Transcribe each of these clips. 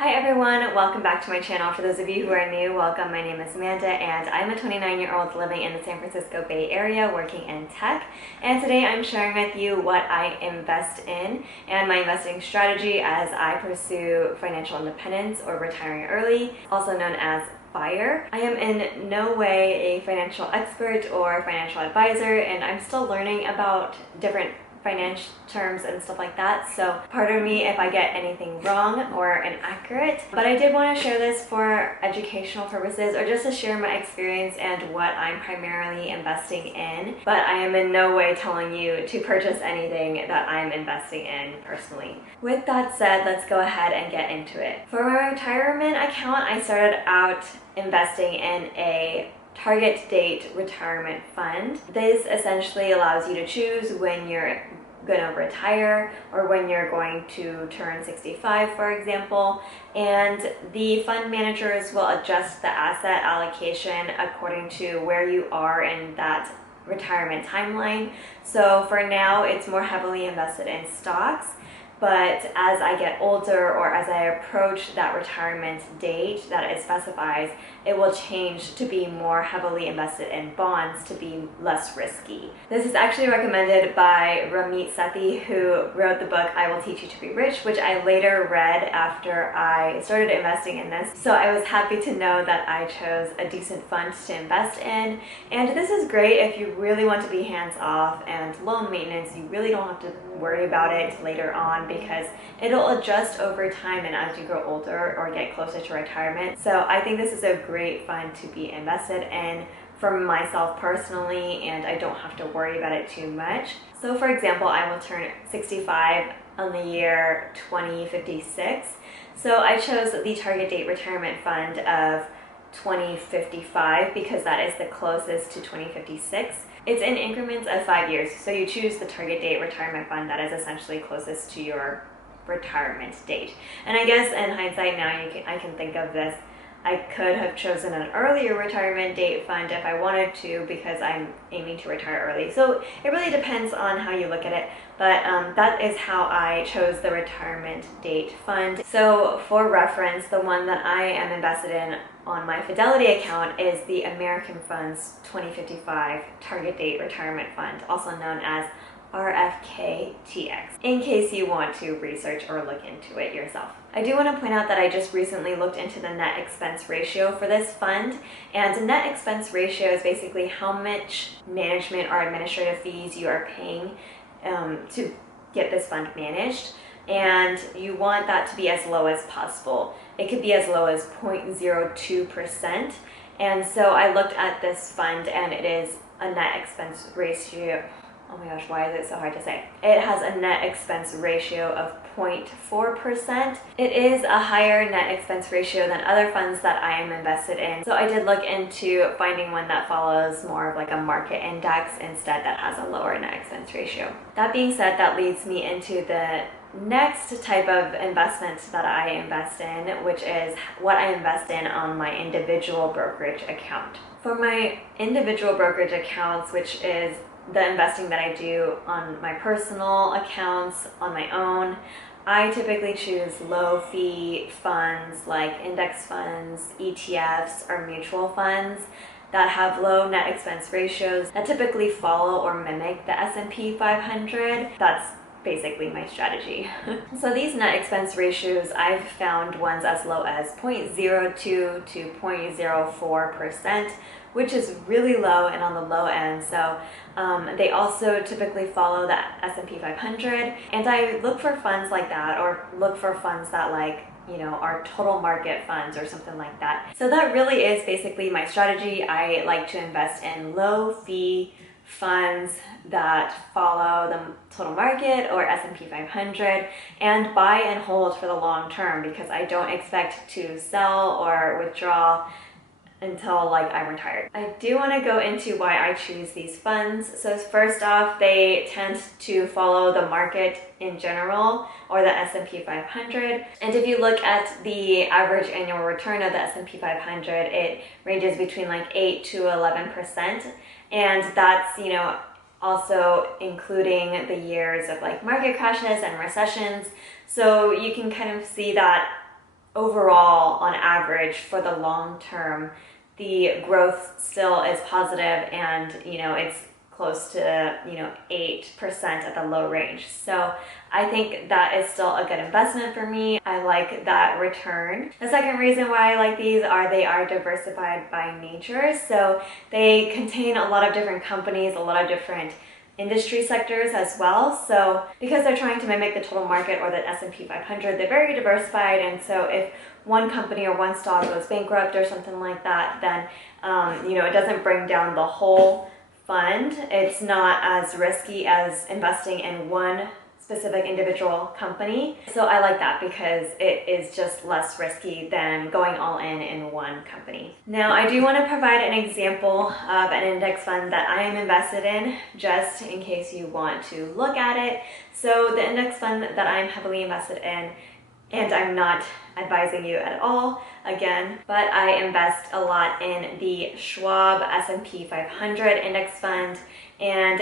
Hi everyone, welcome back to my channel. For those of you who are new, welcome. My name is Amanda and I'm a 29-year-old living in the San Francisco Bay Area working in tech. And today I'm sharing with you what I invest in and my investing strategy as I pursue financial independence or retiring early, also known as FIRE. I am in no way a financial expert or financial advisor, and I'm still learning about different financial terms and stuff like that, so pardon me if I get anything wrong or inaccurate, but I did want to share this for educational purposes or just to share my experience and what I'm primarily investing in, but I am in no way telling you to purchase anything that I'm investing in personally. With that said, let's go ahead and get into it. For my retirement account, I started out investing in a target date retirement fund. This essentially allows you to choose when you're going to retire or when you're going to turn 65, for example, and the fund managers will adjust the asset allocation according to where you are in that retirement timeline. So for now, it's more heavily invested in stocks. But as I get older or as I approach that retirement date that it specifies, it will change to be more heavily invested in bonds to be less risky. This is actually recommended by Ramit Sethi, who wrote the book I Will Teach You to Be Rich, which I later read after I started investing in this. So I was happy to know that I chose a decent fund to invest in. And this is great if you really want to be hands-off and low maintenance. You really don't have to worry about it later on, because it'll adjust over time and as you grow older or get closer to retirement. So I think this is a great fund to be invested in for myself personally, and I don't have to worry about it too much. So for example, I will turn 65 on the year 2056. So I chose the target date retirement fund of 2055 because that is the closest to 2056. It's in increments of 5 years, so you choose the target date retirement fund that is essentially closest to your retirement date. And I guess in hindsight now I can think of this, I could have chosen an earlier retirement date fund if I wanted to because I'm aiming to retire early. So it really depends on how you look at it, but that is how I chose the retirement date fund. So for reference, the one that I am invested in on my Fidelity account is the American Funds 2055 Target Date Retirement Fund, also known as RFKTX, in case you want to research or look into it yourself. I do want to point out that I just recently looked into the net expense ratio for this fund, and the net expense ratio is basically how much management or administrative fees you are paying to get this fund managed, and you want that to be as low as possible. It could be as low as 0.02%, and so I looked at this fund and it is a net expense ratio. Oh my gosh, why is it so hard to say? It has a net expense ratio of 0.4%. It is a higher net expense ratio than other funds that I am invested in. So I did look into finding one that follows more of like a market index instead that has a lower net expense ratio. That being said, that leads me into the next type of investments that I invest in, which is what I invest in on my individual brokerage account. For my individual brokerage accounts, which is the investing that I do on my personal accounts on my own, I typically choose low fee funds like index funds, ETFs, or mutual funds that have low net expense ratios that typically follow or mimic the S&P 500. That's basically my strategy. So these net expense ratios, I've found ones as low as 0.02 to 0.04%, which is really low and on the low end. So they also typically follow the S&P 500, and I look for funds like that, or look for funds that are total market funds or something like that. So that really is basically my strategy. I like to invest in low fee funds that follow the total market or S&P 500 and buy and hold for the long term, because I don't expect to sell or withdraw until I'm retired. I do want to go into why I choose these funds. So first off, they tend to follow the market in general, or the S&P 500. And if you look at the average annual return of the S&P 500, it ranges between 8 to 11%. And that's, also including the years of market crashes and recessions. So you can kind of see that overall, on average, for the long term, the growth still is positive, and it's close to 8% at the low range. So I think that is still a good investment for me. I like that return. The second reason why I like these are they are diversified by nature. So they contain a lot of different companies, a lot of different industry sectors as well. So because they're trying to mimic the total market or the S&P 500, they're very diversified. And so if one company or one stock goes bankrupt or something like that, then it doesn't bring down the whole fund. It's not as risky as investing in one specific individual company. So I like that because it is just less risky than going all in one company. Now, I do want to provide an example of an index fund that I am invested in, just in case you want to look at it. So the index fund that I'm heavily invested in, and I'm not advising you at all, again, but I invest a lot in the Schwab S&P 500 index fund, and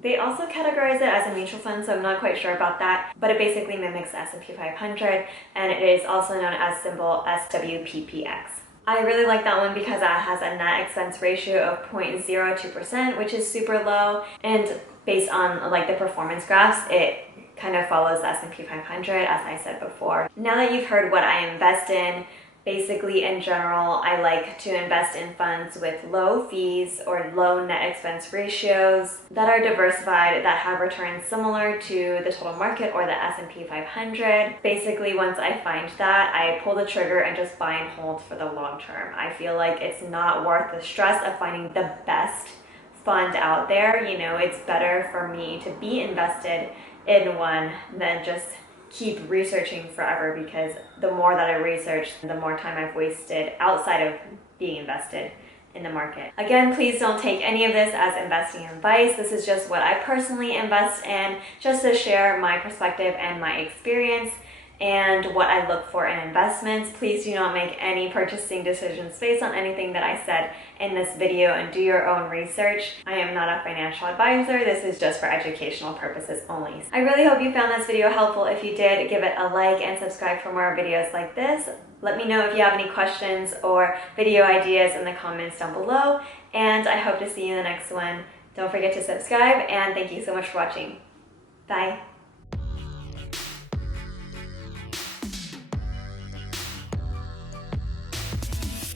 they also categorize it as a mutual fund, so I'm not quite sure about that, but it basically mimics the S&P 500, and it is also known as symbol SWPPX. I really like that one because it has a net expense ratio of 0.02%, which is super low, and based on like the performance graphs, it kind of follows the S&P 500, as I said before. Now that you've heard what I invest in, basically in general, I like to invest in funds with low fees or low net expense ratios that are diversified, that have returns similar to the total market or the S&P 500. Basically, once I find that, I pull the trigger and just buy and hold for the long term. I feel like it's not worth the stress of finding the best fund out there. It's better for me to be invested in one than just keep researching forever, because the more that I research, the more time I've wasted outside of being invested in the market. Again, please don't take any of this as investing advice. This is just what I personally invest in, just to share my perspective and my experience and what I look for in investments. Please do not make any purchasing decisions based on anything that I said in this video, and do your own research. I am not a financial advisor. This is just for educational purposes only. I really hope you found this video helpful. If you did, give it a like and subscribe for more videos like this. Let me know if you have any questions or video ideas in the comments down below, and I hope to see you in the next one. Don't forget to subscribe, and thank you so much for watching. Bye.